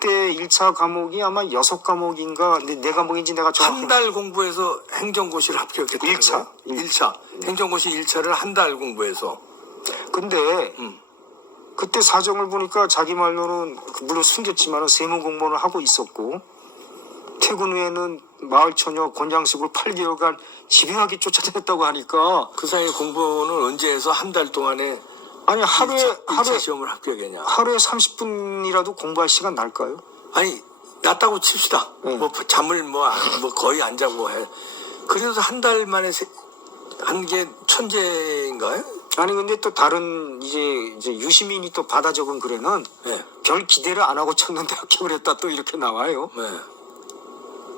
그때 1차 과목이 아마 6과목인가, 근데 4과목인지 내가 정확히. 한 달 공부해서 행정고시를 합격했다는 일 차. 거예요? 1차. 행정고시 1차를 한 달 공부해서. 근데 그때 사정을 보니까 자기 말로는 물론 숨겼지만 세무공무원을 하고 있었고 퇴근 후에는 마을 처녀 권장식으로 8개월간 집요하게 쫓아다녔다고 하니까 그 사이에 공부는 언제 해서 한 달 동안에 아니 하루에 1차 시험을 합격했냐? 하루에 30분이라도 공부할 시간 날까요? 아니 낮다고 칩시다. 네. 뭐 잠을 뭐 거의 안 자고 해. 그래서 한 달 만에 한 게 천재인가요? 아니 근데 또 다른 이제 유시민이 또 받아 적은 글에는 네. 별 기대를 안 하고 쳤는데 합격을 했다 또 이렇게 나와요. 네.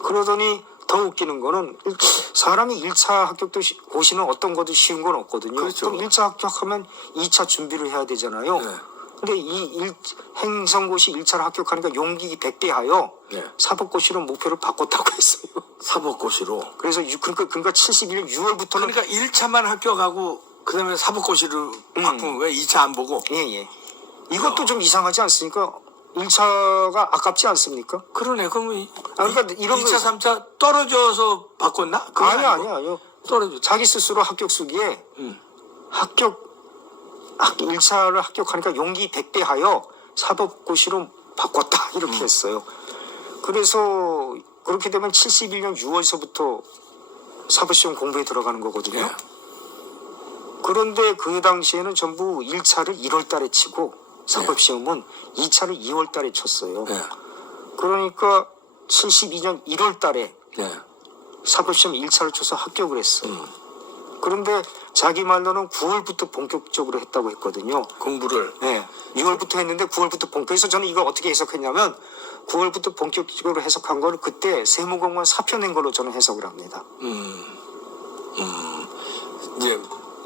그러더니 더 웃기는 거는 사람이 1차 합격도 고시는 어떤 것도 쉬운 건 없거든요. 그렇죠. 그럼 1차 합격하면 2차 준비를 해야 되잖아요. 네. 근데 행정고시 1차를 합격하니까 용기 100배 하여 네. 사법고시로 목표를 바꿨다고 했어요. 사법고시로. 그래서 그러니까 71년 6월부터는 그러니까 1차만 합격하고 그다음에 사법고시를 바꾼 거예요. 2차 안 보고. 예. 이것도 좀 이상하지 않습니까? 1차가 아깝지 않습니까? 그러네. 그러면 그러니까 이런 2차, 3차 떨어져서 바꿨나? 그건 아니요. 떨어져. 자기 스스로 합격 수기에 1차를 합격하니까 용기 100배 하여 사법고시로 바꿨다 이렇게 했어요. 그래서 그렇게 되면 71년 6월서부터 사법시험 공부에 들어가는 거거든요. 예. 그런데 그 당시에는 전부 1차를 1월 달에 치고 사법시험은 2차를 2월 달에 쳤어요. 네. 그러니까 72년 1월 달에 네. 사법시험 1차를 쳐서 합격을 했어요. 그런데 자기 말로는 9월부터 본격적으로 했다고 했거든요. 공부를. 네. 6월부터 했는데 9월부터 그래서 저는 이걸 어떻게 해석했냐면 9월부터 본격적으로 해석한 걸 그때 세무공무원 사표 낸 걸로 저는 해석을 합니다. 이제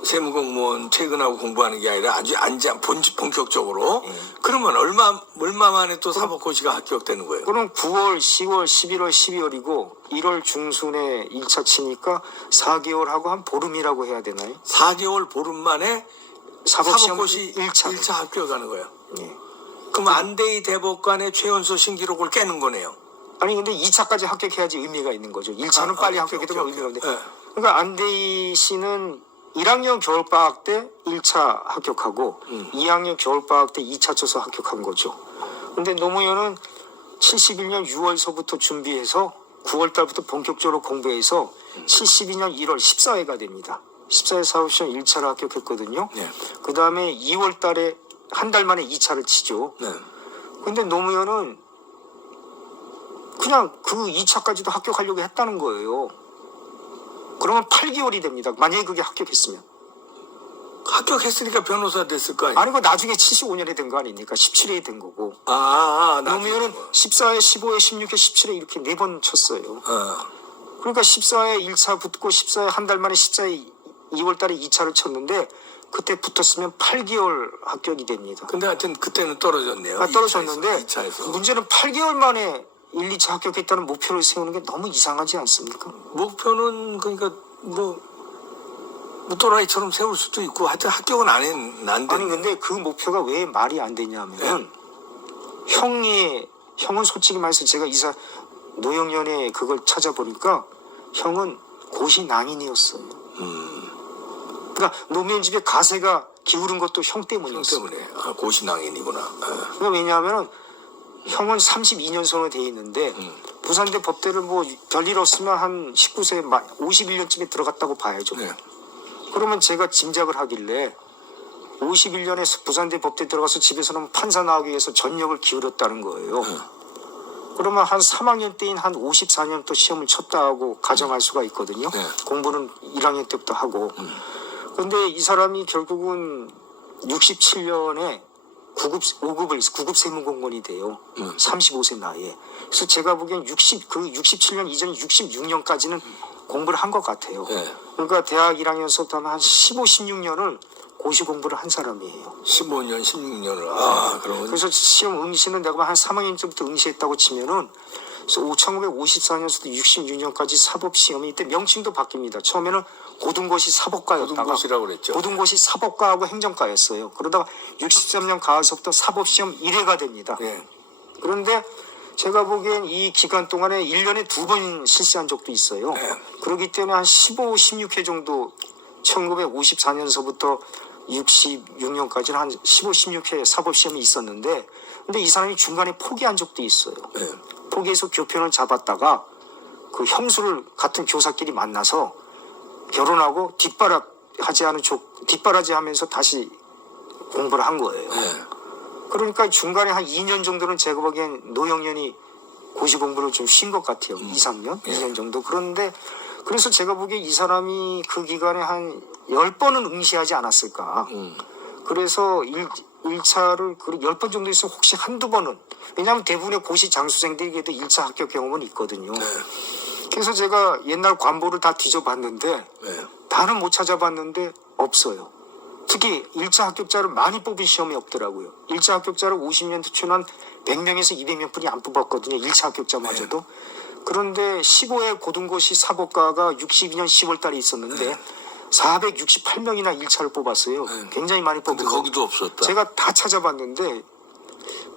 세무공무원 퇴근하고 공부하는 게 아니라 아주 본격적으로. 그러면 얼마 만에 또 사법고시가 합격되는 거예요? 그럼 9월, 10월, 11월, 12월이고 1월 중순에 1차 치니까 4개월하고 한 보름이라고 해야 되나요? 4개월 보름 만에 사법시험 사법고시 1차. 1차 합격하는 거예요. 예. 그럼 안대희 대법관의 최연소 신기록을 깨는 거네요. 아니 근데 2차까지 합격해야지 의미가 있는 거죠. 1차는 빨리 합격해도 오케이. 의미가 없는데. 네. 그러니까 안대희 씨는 1학년 겨울방학 때 1차 합격하고 2학년 겨울방학 때 2차 쳐서 합격한 거죠. 근데 노무현은 71년 6월서부터 준비해서 9월 달부터 본격적으로 공부해서 72년 1월 14회가 됩니다. 14회 사법시험 1차를 합격했거든요. 네. 그 다음에 2월 달에 한 달 만에 2차를 치죠. 네. 근데 노무현은 그냥 그 2차까지도 합격하려고 했다는 거예요. 그러면 8개월이 됩니다. 만약에 그게 합격했으면. 합격했으니까 변호사 됐을 거 아니에요? 아니, 그 나중에 75년에 된 거 아닙니까? 17회에 된 거고. 노무현은 나중에. 14회, 15회, 16회, 17회 이렇게 4번 쳤어요. 그러니까 14회 1차 붙고 14회 한 달 만에 14회 2월 달에 2차를 쳤는데 그때 붙었으면 8개월 합격이 됩니다. 근데 하여튼 그때는 떨어졌네요. 떨어졌는데 2차에서. 문제는 8개월 만에 1, 2차 합격했다는 목표를 세우는 게 너무 이상하지 않습니까? 목표는 그러니까 뭐 또라이처럼 세울 수도 있고 하여튼 합격은 안 됐네. 아니 근데 그 목표가 왜 말이 안 되냐면 형은 솔직히 말해서 제가 노영련의 그걸 찾아보니까 형은 고시 낭인이었어요. 그러니까 노무현 집에 가세가 기울은 것도 형 때문이었어요. 때문에 고시낭인이구나. 그러니까 왜냐하면 형은 32년선으로 돼 있는데 부산대 법대를 뭐 별일 없으면 한 19세 51년쯤에 들어갔다고 봐야죠. 네. 그러면 제가 짐작을 하길래 51년에 부산대 법대 들어가서 집에서는 판사 나오기 위해서 전력을 기울였다는 거예요. 그러면 한 3학년 때인 한 54년 또 시험을 쳤다 하고 가정할 수가 있거든요. 네. 공부는 1학년 때부터 하고. 그런데 이 사람이 결국은 67년에 5급 세무공무원이 돼요. 35세 나이에. 그래서 제가 보기엔 67년 이전 66년까지는 공부를 한 것 같아요. 네. 그러니까 대학 1학년서부터 한 15, 16년을 고시 공부를 한 사람이에요. 15년, 16년을. 그러면. 그래서 시험 응시는 내가 한 3학년쯤부터 응시했다고 치면은 1954년부터 66년까지 사법시험이 이때 명칭도 바뀝니다. 처음에는 고등고시 사법과였다가 고등고시라고 그랬죠. 고등고시 사법과하고 행정과였어요. 그러다가 63년 가을서부터 사법시험 1회가 됩니다. 네. 그런데 제가 보기엔 이 기간 동안에 1년에 2번 실시한 적도 있어요. 네. 그렇기 때문에 한 15, 16회 정도 1954년서부터 66년까지는 한 15, 16회 사법시험이 있었는데 근데 이 사람이 중간에 포기한 적도 있어요. 네. 포기해서 교편을 잡았다가 그 형수를 같은 교사끼리 만나서 결혼하고 뒷바라지 하면서 다시 공부를 한 거예요. 네. 그러니까 중간에 한 2년 정도는 제가 보기엔 노영년이 고시 공부를 좀 쉰 것 같아요. 2, 3년? 예. 2년 정도. 그런데 그래서 제가 보기에 이 사람이 그 기간에 한 10번은 응시하지 않았을까. 그래서 1차를 10번 정도 있으면 혹시 한두 번은 왜냐하면 대부분의 고시 장수생들에게도 1차 합격 경험은 있거든요. 네. 그래서 제가 옛날 관보를 다 뒤져봤는데 네. 다는 못 찾아봤는데 없어요. 특히 1차 합격자를 많이 뽑은 시험이 없더라고요. 1차 합격자를 50년대 초는 100명에서 200명 뿐이 안 뽑았거든요. 1차 합격자마저도. 그런데 15회 고등고시 사법과가 62년 10월 달에 있었는데 468명이나 1차를 뽑았어요. 굉장히 많이 근데 뽑은 거기도 없었다. 제가 다 찾아봤는데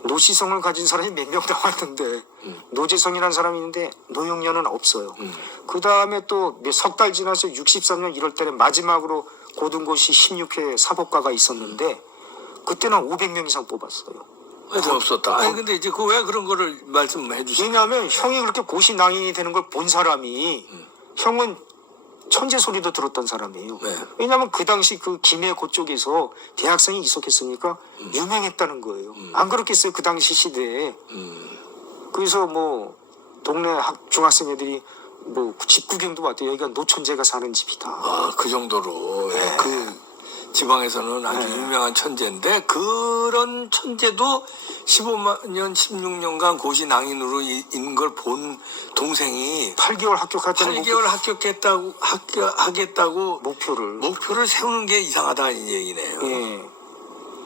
노시성을 가진 사람이 몇 명 나왔는데 노재성이라는 사람이 있는데 노영년은 없어요. 그 다음에 또 석 달 지나서 63년 1월 달에 마지막으로 고등고시 16회 사법과가 있었는데 그때는 500명 이상 뽑았어요. 하여튼 없었다. 아니 근데 이제 그 왜 그런 거를 말씀해 주시죠? 왜냐하면 형이 그렇게 고시 낭인이 되는 걸 본 사람이 형은 천재 소리도 들었던 사람이에요. 네. 왜냐하면 그 당시 그 김해 그쪽에서 대학생이 있었겠습니까? 유명했다는 거예요. 안 그렇겠어요? 그 당시 시대에. 그래서 뭐 동네 중학생 애들이 뭐 집 구경도 왔대요. 여기가 노천재가 사는 집이다. 아, 그 정도로 네. 그 지방에서는 아주 네. 유명한 천재인데 그런 천재도 15년 16년간 고시 낭인으로 있는 걸 본 동생이 8개월 합격했다는 8개월 하겠다고 목표를. 세우는 게 이상하다 이 얘기네요. 예.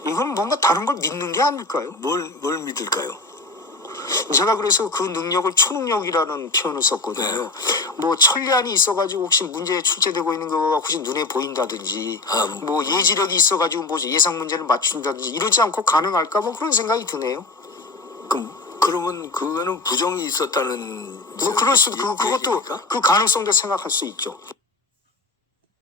이건 뭔가 다른 걸 믿는 게 아닐까요? 뭘 믿을까요? 제가 그래서 그 능력을 초능력이라는 표현을 썼거든요. 뭐 천리안이 있어가지고 혹시 문제에 출제되고 있는 거가 혹시 눈에 보인다든지 뭐 예지력이 있어가지고 뭐 예상 문제를 맞춘다든지 이러지 않고 가능할까 뭐 그런 생각이 드네요. 그러면 그거는 부정이 있었다는 뭐 그럴 수도 그것도 얘기입니까? 그 가능성도 생각할 수 있죠.